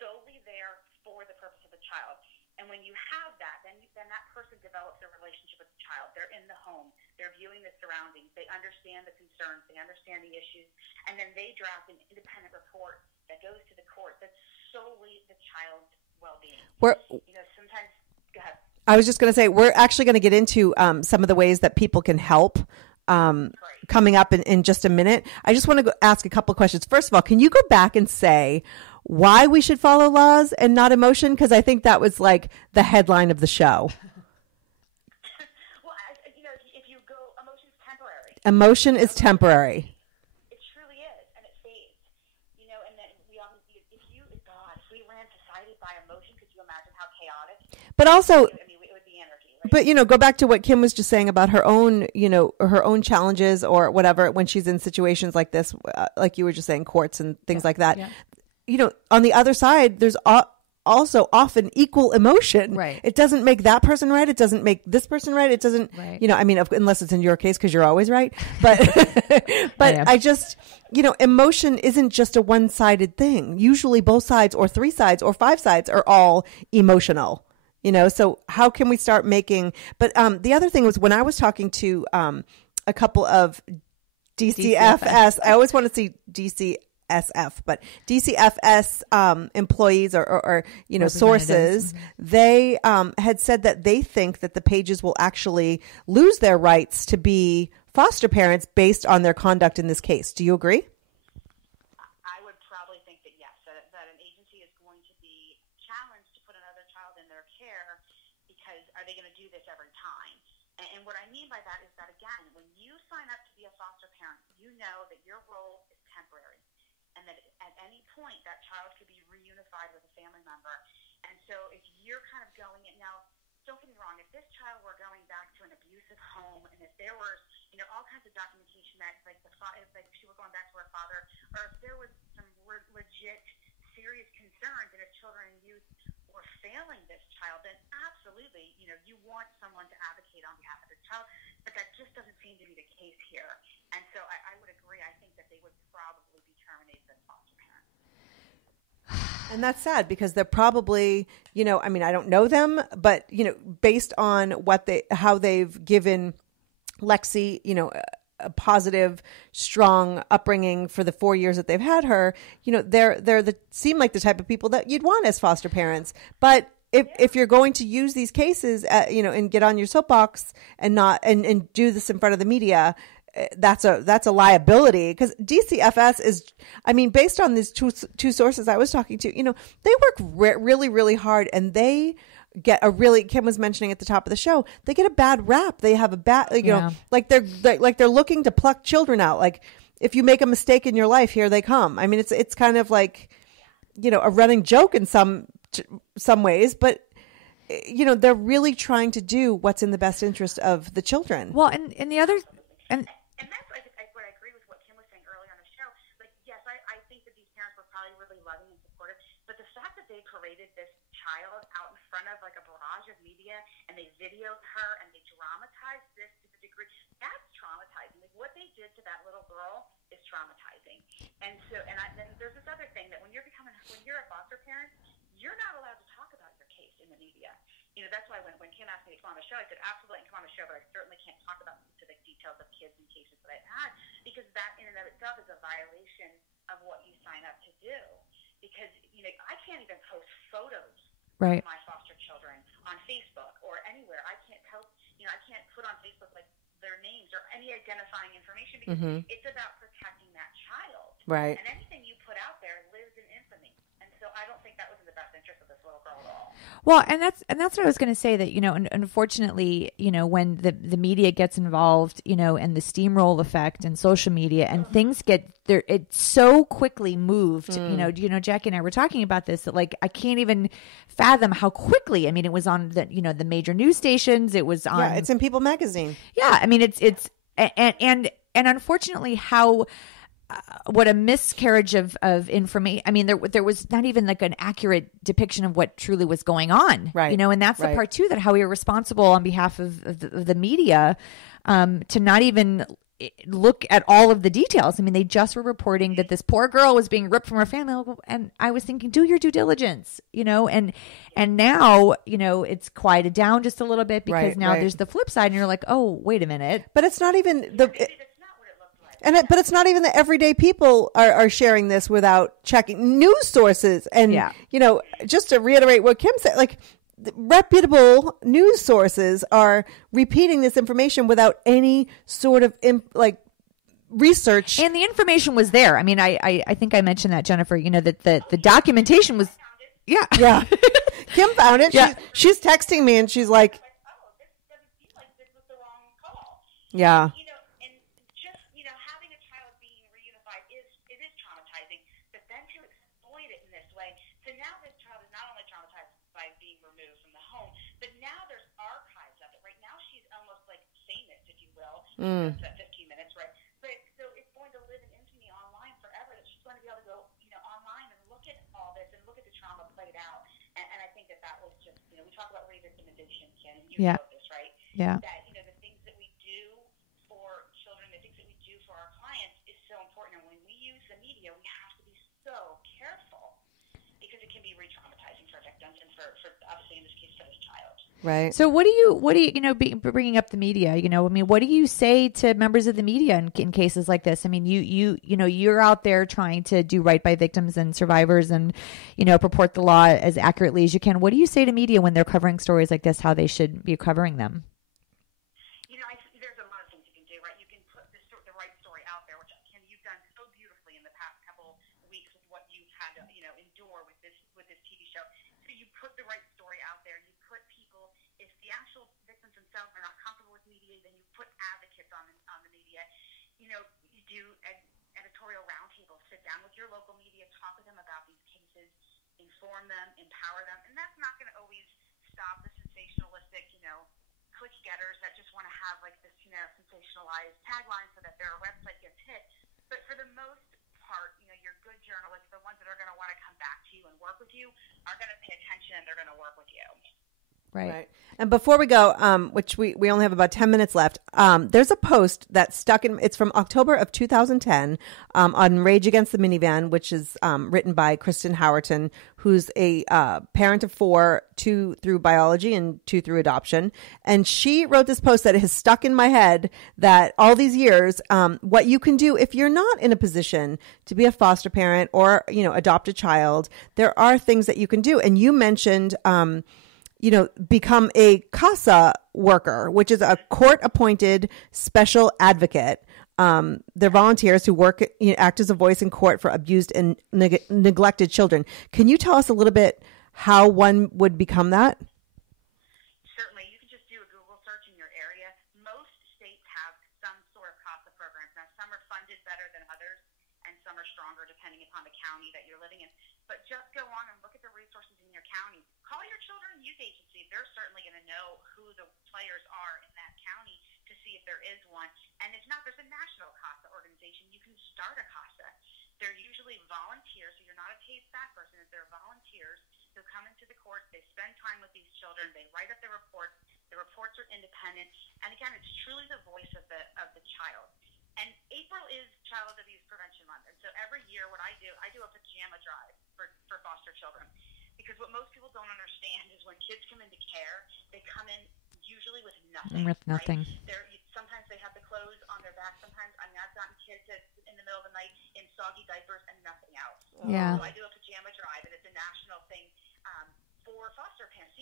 solely there for the purpose of the child. And when you have that, then that person develops a relationship with the child. They're in the home. They're viewing the surroundings. They understand the concerns. They understand the issues. And then they draft an independent report that goes to the court that's solely the child's well-being. You know, sometimes, go ahead. I was just going to say, we're actually going to get into some of the ways that people can help coming up in just a minute. I just want to ask a couple of questions. First of all, can you go back and say why we should follow laws and not emotion? Because I think that was like the headline of the show. Well, you know, if you go, emotion is temporary. Emotion is temporary. It truly is, and it fades. You know, and then if we ran society by emotion, could you imagine how chaotic? But also, I mean, it would be anarchy, right? But, you know, go back to what Kim was just saying about her own, you know, her own challenges or whatever when she's in situations like this, like you were just saying, courts and things like that. Yeah. You know, on the other side, there's also often equal emotion. Right. It doesn't make that person right. It doesn't make this person right. It doesn't, you know, I mean, unless it's in your case, because you're always right. But, but I just, you know, emotion isn't just a one-sided thing. Usually both sides or three sides or five sides are all emotional. You know, so how can we start making, but the other thing was when I was talking to a couple of DCFS, I always want to see DCSF, but DCFS employees or you know, sources, they had said that they think that the Pages will actually lose their rights to be foster parents based on their conduct in this case. Do you agree? I would probably think that yes, that an agency is going to be challenged to put another child in their care because are they going to do this every time? And what I mean by that is that, again, when you sign up to be a foster parent, you know that your role is temporary and that at any point that child could be reunified with a family member. And so if you're kind of going in now, don't get me wrong, if this child were going back to an abusive home and if there was, you know, all kinds of documentation that like she were going back to her father, or if there was some legit serious concerns and if children and youth were failing this child, then absolutely, you know, you want someone to advocate on behalf of this child, but that just doesn't seem to be the case here. And so I would agree. I think that they would probably be terminated as foster parents. And that's sad because they're probably, I mean, I don't know them, but, based on how they've given Lexi, a positive, strong upbringing for the 4 years that they've had her, seem like the type of people that you'd want as foster parents. But if you're going to use these cases, and get on your soapbox and not and do this in front of the media, that's a liability, because DCFS is, I mean, based on these two sources I was talking to, they work really, really hard, and they get Kim was mentioning at the top of the show, they get a bad rap. They have a bad, like they're looking to pluck children out. Like, if you make a mistake in your life, here they come. I mean, it's kind of like, a running joke in some ways, but they're really trying to do what's in the best interest of the children. Well, and the other, and that's what I agree with what Kim was saying earlier on the show. Like, yes, I think that these parents were probably really loving and supportive, but the fact that they paraded this child out in front of like a barrage of media, and they videoed her and they dramatized this to the degree, that's traumatizing. Like, what they did to that little girl is traumatizing. And so, then there's this other thing that when you're a foster parent, you're not allowed to talk about your case in the media. That's why when Kim asked me to come on the show, I said, absolutely, I can come on the show, but I certainly can't talk about specific details of kids and cases that I've had, because that in and of itself is a violation of what you sign up to do. Because, I can't even post photos of my foster children on Facebook or anywhere. I can't I can't put on Facebook like their names or any identifying information, because it's about protecting that child. Right. And anything you put out there lives in infamy. And so I don't think that was in the best interest of this little girl at all. Well, and that's what I was going to say, that, unfortunately, when the media gets involved, and the steamroll effect and social media and things get there, it's so quickly moved, Jackie and I were talking about this, that like, I can't even fathom how quickly, I mean, it was on the major news stations. It was on, yeah, it's in People magazine. Yeah. I mean, and unfortunately how, what a miscarriage of information. I mean, there was not even like an accurate depiction of what truly was going on, right? And that's the part too, that how we are responsible on behalf of the media to not even look at all of the details. I mean, they just were reporting that this poor girl was being ripped from her family, and I was thinking, do your due diligence, and now it's quieted down just a little bit, because now there's the flip side, and you're like, oh, wait a minute, but it's not even but it's not even that everyday people are sharing this without checking news sources. And, just to reiterate what Kim said, like, reputable news sources are repeating this information without any sort of research. And the information was there. I mean, I think I mentioned that, Jennifer, that the documentation was, yeah. Kim found it. Yeah. She's texting me and she's like, oh, this doesn't seem like this was the wrong call. Yeah. It's at 15 minutes, right? But so it's going to live in infamy online forever. That she's going to be able to go, online and look at all this and look at the trauma played out. And I think that was just, we talk about re-victimization, Ken, and you know this, right? Yeah. That the things that we do for children, the things that we do for our clients is so important. And when we use the media, we have to be so careful, because it can be re-traumatizing for victims and for obviously in this case for this child. Right. So what do you, bringing up the media, I mean, what do you say to members of the media in cases like this? I mean, you're out there trying to do right by victims and survivors and, purport the law as accurately as you can. What do you say to media when they're covering stories like this, how they should be covering them? There's a lot of things you can do, right? You can put the right story out there, which you've done so beautifully in the past couple weeks with what you've had to, endure with this TV show. So you put the right story out there. You put people, if the actual victims themselves are not comfortable with media, then you put advocates on the media. You do editorial roundtables, sit down with your local media, talk with them about these cases, inform them, empower them. And that's not going to always stop the sensationalistic, click getters that just want to have like this, sensationalized tagline so that their website gets hit. But for the most part, your good journalists, the ones that are going to want to come back to you and work with you, are going to pay attention and they're going to work with you. Right. And before we go, which we only have about 10 minutes left, there's a post that's stuck in, it's from October of 2010 on Rage Against the Minivan, which is written by Kristen Howerton, who's a parent of 4, 2 through biology and 2 through adoption. And she wrote this post that has stuck in my head that all these years, what you can do if you're not in a position to be a foster parent or, adopt a child, there are things that you can do. And you mentioned, become a CASA worker, which is a court-appointed special advocate. They're volunteers who work, act as a voice in court for abused and neglected children. Can you tell us a little bit how one would become that? Certainly. You can just do a Google search in your area. Most states have some sort of CASA programs. Now, some are funded better than others, and some are stronger depending upon the county that you're living in. But just go on and look at the resources in your county. Call your children and youth agency. They're certainly going to know who the players are in that county to see if there is one. And if not, there's a national CASA organization. You can start a CASA. They're usually volunteers, so you're not a paid staff person. They're volunteers who come into the courts. They spend time with these children. They write up their reports. The reports are independent. And again, it's truly the voice of the child. And April is Child Abuse Prevention Month. And so every year what I do a pajama drive for foster children. Because what most people don't understand is when kids come into care, they come in usually with nothing. With nothing. Right? Sometimes they have the clothes on their back. Sometimes, I've gotten kids in the middle of the night in soggy diapers and nothing else. Yeah. So I do a pajama drive, and it's a national thing for foster parents.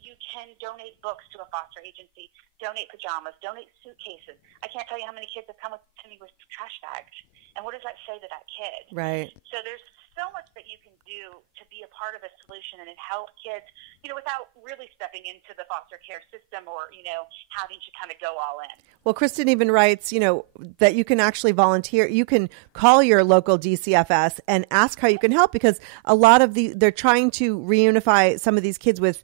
You can donate books to a foster agency, donate pajamas, donate suitcases. I can't tell you how many kids have come to me with trash bags. And what does that say to that kid? Right. So there's so much that you can do to be a part of a solution and help kids, without really stepping into the foster care system or, having to kind of go all in. Well, Kristen even writes, that you can actually volunteer. You can call your local DCFS and ask how you can help, because a lot of they're trying to reunify some of these kids with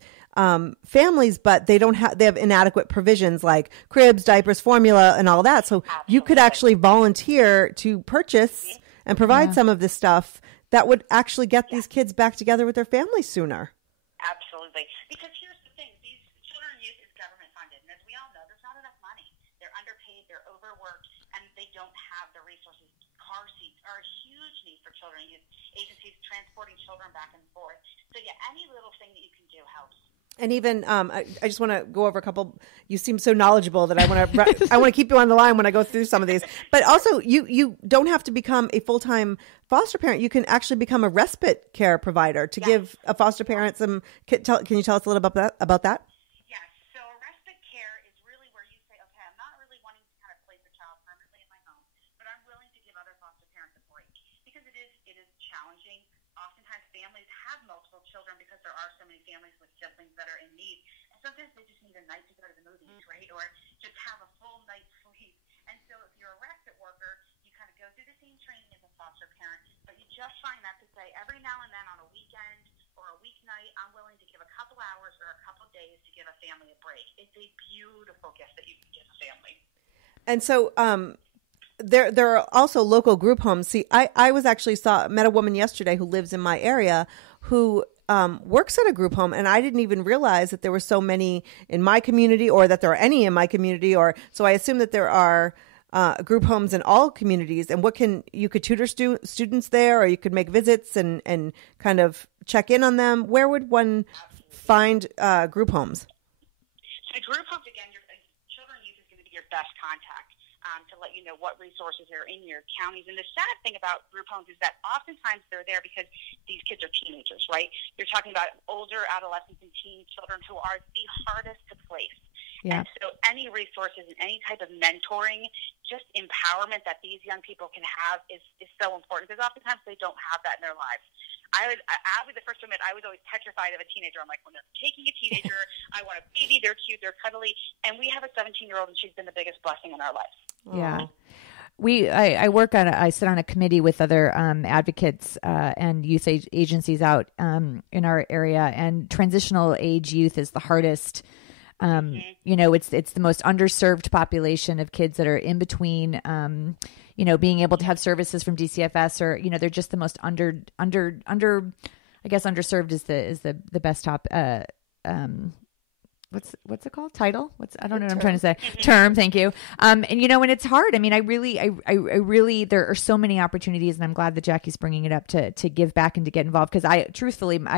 families, but they have inadequate provisions like cribs, diapers, formula, and all that. So Absolutely. You could actually volunteer to purchase and provide some of this stuff that would actually get these kids back together with their families sooner. Absolutely. Because here's the thing. These children and youth is government funded. And as we all know, there's not enough money. They're underpaid, they're overworked, and they don't have the resources. Car seats are a huge need for children and youth agencies transporting children back and forth. So any little thing that you can do helps. And even I just want to go over a couple. You seem so knowledgeable that I want to keep you on the line when I go through some of these. But also, you don't have to become a full-time foster parent. You can actually become a respite care provider to give a foster parent some. Can you tell us a little about that? Yes. So a respite care is really where you say, okay, I'm not really wanting to kind of place a child permanently in my home, but I'm willing to give other foster parents a break, because it is challenging. Oftentimes families have multiple children because there are so many families with siblings that are in need. And sometimes they just need a night to go to the movies, right? Or just have a full night's sleep. And so if you're a respite worker, you kind of go through the same training as a foster parent, but you just find that to say every now and then on a weekend or a weeknight, I'm willing to give a couple hours or a couple days to give a family a break. It's a beautiful gift that you can give a family. And so, There are also local group homes. See, I was actually met a woman yesterday who lives in my area who works at a group home, and I didn't even realize that there were so many in my community, or that there are any in my community. So I assume that there are group homes in all communities. And you could tutor students there, or you could make visits and kind of check in on them. Where would one find group homes? So group homes, again, your children and youth is going to be your best contact. To let you know what resources are in your counties. And the sad thing about group homes is that oftentimes they're there because these kids are teenagers, right? You're talking about older adolescents and teen children who are the hardest to place. Yeah. And so any resources and any type of mentoring, just empowerment that these young people can have is so important, because oftentimes they don't have that in their lives. I'll be the first to admit, I was always petrified of a teenager. I'm like, when they're taking a teenager, I want a baby, they're cute, they're cuddly. And we have a 17-year-old, and she's been the biggest blessing in our lives. Yeah. I sit on a committee with other advocates and youth agencies out in our area, and transitional age youth is the hardest. It's the most underserved population of kids that are in between, being able to have services from DCFS, or, they're just the most under, I guess underserved is the best what's it called? Title? I don't know what I'm trying to say. Term. Thank you. And and it's hard. I mean, I really, there are so many opportunities, and I'm glad that Jackie's bringing it up to give back and to get involved. Because I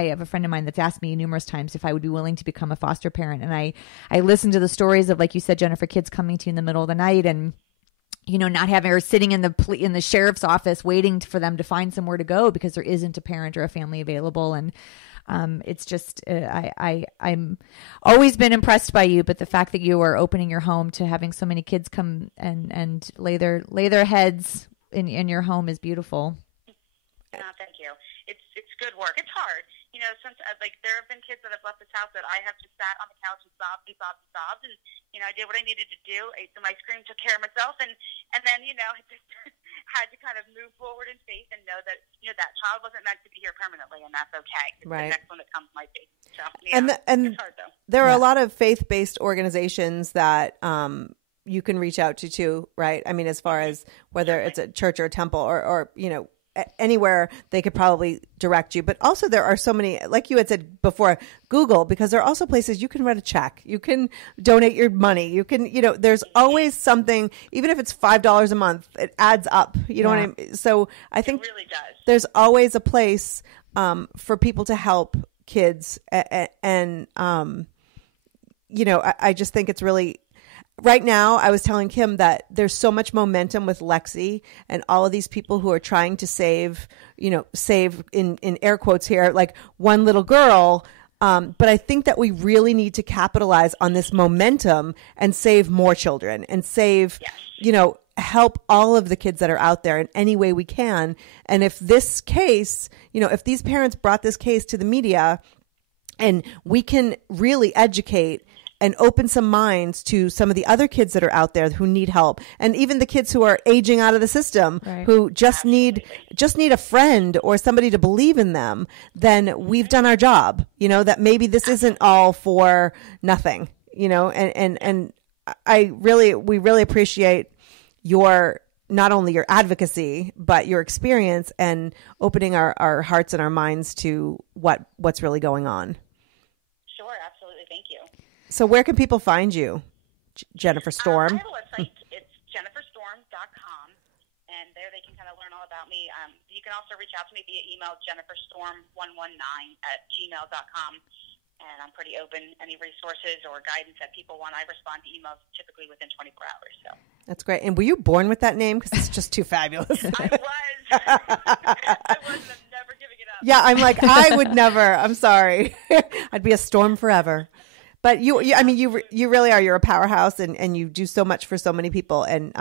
have a friend of mine that's asked me numerous times if I would be willing to become a foster parent. And I listened to the stories of, like you said, Jennifer, kids coming to you in the middle of the night and, not having, or sitting in the sheriff's office waiting for them to find somewhere to go because there isn't a parent or a family available. And it's just, I'm always been impressed by you, but the fact that you are opening your home to having so many kids come and lay their heads in your home is beautiful. Thank you. It's good work. It's hard. Since there have been kids that have left this house that I have just sat on the couch and sobbed, and I did what I needed to do. Ate some ice cream, took care of myself, and then just had to kind of move forward in faith and know that that child wasn't meant to be here permanently, and that's okay. Right. The next one that comes might be. So and it's hard though. There are a lot of faith-based organizations that you can reach out to too, right? I mean, as far as whether it's a church or a temple or anywhere, they could probably direct you. But also there are so many, like you had said before, Google, because there are also places you can write a check, you can donate your money, you can, there's always something, even if it's $5 a month, it adds up. You know what I mean? So I think it really does. There's always a place for people to help kids. And I just think it's really, right now, I was telling Kim that there's so much momentum with Lexi and all of these people who are trying to save in air quotes here, like one little girl. But I think that we really need to capitalize on this momentum and save more children and save, help all of the kids that are out there in any way we can. And if this case, if these parents brought this case to the media and we can really educate and open some minds to some of the other kids that are out there who need help, and even the kids who are aging out of the system, right, who just need a friend or somebody to believe in them, then we've done our job. That maybe this isn't all for nothing. And we really appreciate not only your advocacy, but your experience and opening our hearts and our minds to what's really going on. Sure, absolutely. Thank you. So where can people find you, Jennifer Storm? I have a website. It's jenniferstorm.com, and there they can kind of learn all about me. You can also reach out to me via email, jenniferstorm119@gmail.com, and I'm pretty open. Any resources or guidance that people want, I respond to emails typically within 24 hours. So that's great. And were you born with that name? Because it's just too fabulous. I was. I was. I'm never giving it up. Yeah, I'm like, I would never. I'm sorry. I'd be a storm forever. But you really are. You're a powerhouse, and you do so much for so many people, and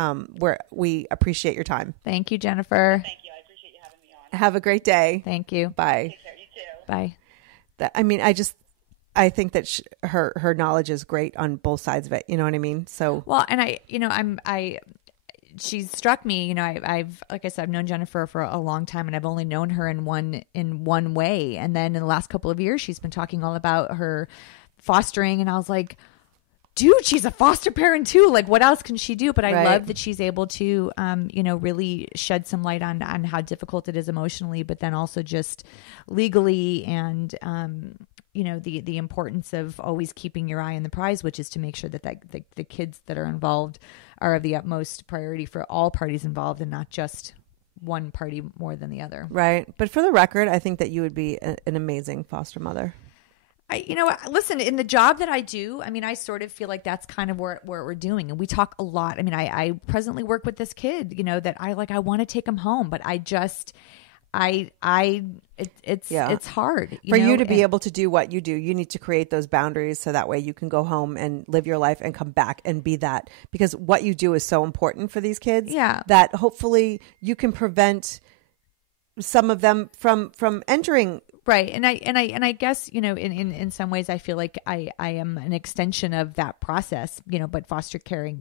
we appreciate your time. Thank you, Jennifer. Thank you. I appreciate you having me on. Have a great day. Thank you. Bye. Take care. You too. Bye. I think that her knowledge is great on both sides of it. You know what I mean? So well, and she's struck me. I've like I said, I've known Jennifer for a long time, and I've only known her in one way. And then in the last couple of years, she's been talking all about her fostering, and I was like, dude, she's a foster parent too. Like, what else can she do? But I love that she's able to, really shed some light on how difficult it is emotionally, but then also just legally, and the importance of always keeping your eye on the prize, which is to make sure that the kids that are involved are of the utmost priority for all parties involved, and not just one party more than the other. Right. But for the record, I think that you would be an amazing foster mother. Listen, in the job that I do, I sort of feel like that's kind of where we're doing. And we talk a lot. I presently work with this kid, that I want to take him home, but I just, it's hard. For you to be able to do what you do, you need to create those boundaries so that way you can go home and live your life and come back and be that. Because what you do is so important for these kids that hopefully you can prevent some of them from entering. Right. And I guess, in some ways I feel like I am an extension of that process, but foster care,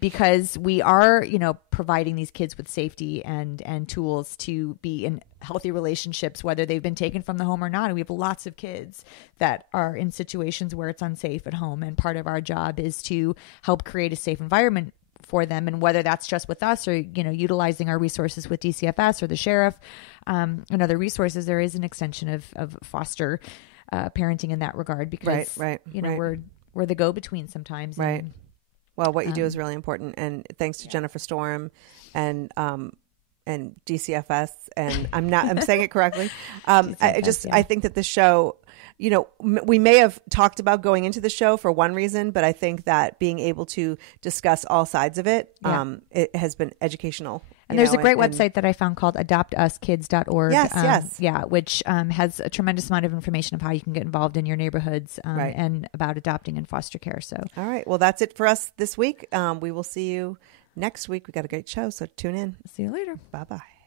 because we are, providing these kids with safety and tools to be in healthy relationships, whether they've been taken from the home or not. And we have lots of kids that are in situations where it's unsafe at home. And part of our job is to help create a safe environment for them, and whether that's just with us or utilizing our resources with DCFS or the sheriff and other resources, there is an extension of foster parenting in that regard, because right, you know, we're the go-between sometimes. Right. Well, what you do is really important, and thanks to Jennifer Storm and DCFS, and I'm saying it correctly. I think that the show, you know, we may have talked about going into the show for one reason, but I think that being able to discuss all sides of it, it has been educational. And there's a great website that I found called adoptuskids.org. Yes. Yeah, which has a tremendous amount of information of how you can get involved in your neighborhoods and about adopting and foster care. So, all right. Well, that's it for us this week. We will see you next week. We got a great show, so tune in. See you later. Bye-bye.